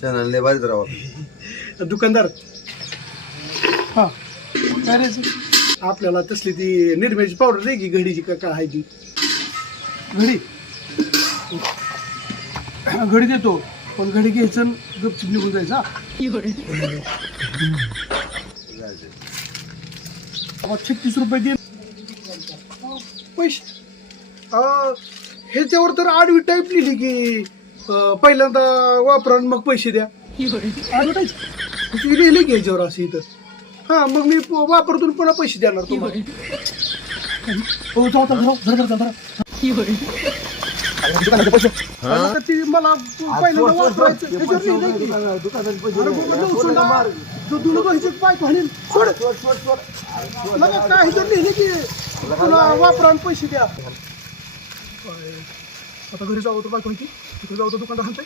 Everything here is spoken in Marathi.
शेणाले बारीत राहावं. दुकानदार हा काय रे आपल्याला तसली ती निर्म्याची पावडर नाही की घडीची का काय आहे ती घडी घडी देतो पण घडी घ्यायचं आणि गपचिप निघून जायचं हा. 36 रुपये दे पैसे ह्याच्यावर तर आडवी टाईप लिहिली की पहिल्यांदा वापरा आणि मग पैसे द्या. ॲडव्हर्टाईज लिहिली की ह्याच्यावर असं इथं. हा मग मी वापरतो पुन्हा पैसे देणार तुम्हाला. हो जाऊ ती मला पहिल्यांदा वापरायचं ह्याच्यावर लिहिलंय की. अरे बाबा, उचलून मार. जो तुला व्हायचं पाय पाहिजे सोड लगा काय ह्याच्यावर लिहिले की तुला वापरा आणि पैसे द्या. आता घरी जाऊ तर बायको तिकडे जाऊ तर दुकानदार